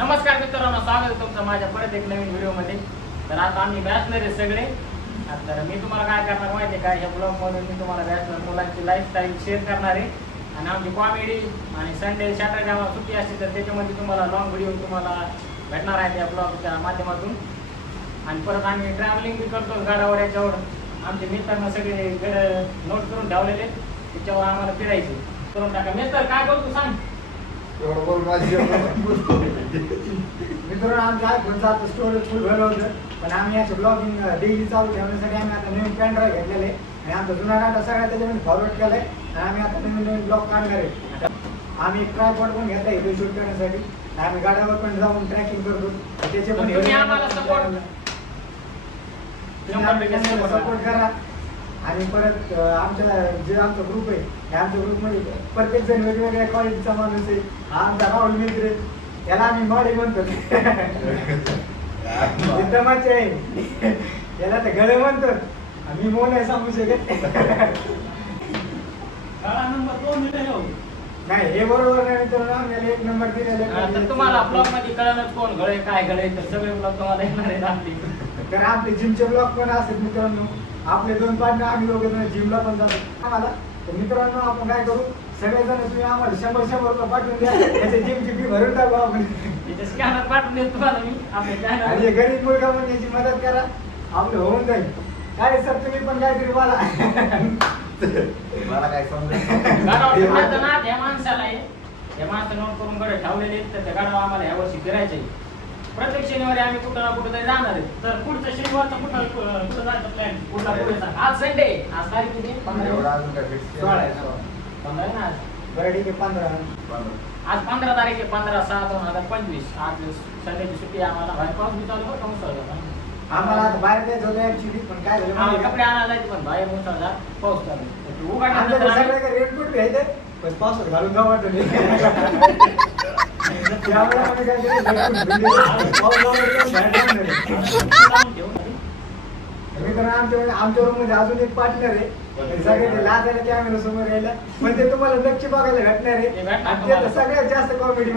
नमस्कार मित्रांनो, स्वागत आहे तुमचं माझ्या परत एक नवीन व्हिडिओमध्ये. तर आता आम्ही बॅचलर आहे सगळे. तर मी तुम्हाला काय करणार माहिती आहे का, ह्या ब्लॉगमध्ये मी तुम्हाला बॅचलर मुलांची लाईफस्टाईल शेअर करणार आहे आणि आमची कॉमेडी आणि संडे सॅटर्डे आम्हाला सुट्टी असते तर त्याच्यामध्ये तुम्हाला लॉंग व्हिडिओ तुम्हाला भेटणार आहे त्या ब्लॉगच्या माध्यमातून. आणि परत आम्ही ट्रॅव्हलिंग बी करतो गाडावर. याच्यावर आमचे मित्रांना सगळे नोट करून ठेवलेले, त्याच्यावर आम्हाला फिरायचे करून टाका. मिस्टर काय करतो सांग. मित्रांनो, आमच्या आयफोनचं आता स्टोरेज फुल भरलं होतं, पण आम्ही याचं ब्लॉगिंग डेली चालू ठेवण्यासाठी आम्ही आता नवीन पॅन ड्राईव्ह घेतलेले आहे आणि आमचा जुना डाटा सगळा त्याच्यामध्ये फॉरवर्ड केला आहे आणि आम्ही आता नवीन ब्लॉग काढणार आहे. आम्ही एक ट्रायपॉड पण घेतला व्हिडिओ शूट करण्यासाठी. आम्ही गाड्यावर पण जाऊन ट्रॅकिंग करतो, त्याचे पण तुम्ही आम्हाला सपोर्ट करा. आणि परत आमच्या जे आमचा ग्रुप आहे त्या आमच्या ग्रुपमध्ये प्रत्येक जण वेगवेगळ्या क्वालिटीचा माणूस आहे. हा आमचा राहुल मित्र आहे, त्याला आम्ही मॉडी म्हणतो. तमाचे आहे त्याला तर गळे म्हणतो, आम्ही मोन आहे सांगू शकत नाही. हे बरोबर नाही मित्रांनो, आम्हाला एक नंबर दिलेला. तुम्हाला ब्लॉग मध्ये कळणच कोण गळे काय गळे तर सगळे ब्लॉग तुम्हाला येणार आहेत आपली. तर आमचे जिमचे ब्लॉग पण असतात मित्रांनो. आपले 2 पार्टनर आम्ही दोघे जिमला पण जातो आम्हाला. तर मित्रांनो, आपण काय करू, सगळेजण तुम्ही आम्हाला 100 रुपये पाठवून द्या, त्याची जिमची फी भरून टाकू आपण. स्कॅनर पाठवून देतो तुम्हाला मी आपल्या चॅनल. आणि गरीब मुलगा म्हणजे याची मदत करा, आपलं होऊन जाईल. काय सर, तुम्ही पण काहीतरी बोला. मला काय गाडावर ना त्या माणसाला आहे, त्या माणसं नोट करून गडे ठेवलेले आहेत. तर त्या गाडावर आम्हाला यावर्षी फिरायचं आहे. प्रत्येक शनिवारी आम्ही कुठं ना कुठं तरी जाणार आहे. तर पुढच्या शनिवारचा कुठं जायचं प्लॅन कुठला पुढे आज संडे. आज तारीख किती? 15 आहे ना आज. बरं ठीक आहे, 15. आज 15 तारीख आहे. 15/6/2025. आज संडेची सुट्टी आहे आम्हाला. बाहेर पाऊस बी चालू होता मुसळधार. आम्हाला आता बाहेर जायचं होतं ऍक्च्युली, पण काय झालं आम्हाला कपडे आणायला जायचे पण बाहेर मुसळधार पाऊस चालू आहे. तू आमच्याकडे उघडला सगळ्याकडे रेनकोट घ्यायचे, पण पावसात घालून जाऊ वाटत नाही. त्यामुळे आम्ही काय केलं, पाऊस लागला तर बाहेर जाऊन गेलो. मित्रांनो, आमच्या रूम मध्ये अजून एक पार्टनर आहे. सगळे लाजायला कॅमेरा समोर यायला, पण ते तुम्हाला नक्की बघायला भेटणार आहे. आणि ते तर सगळ्यात जास्त कॉमेडी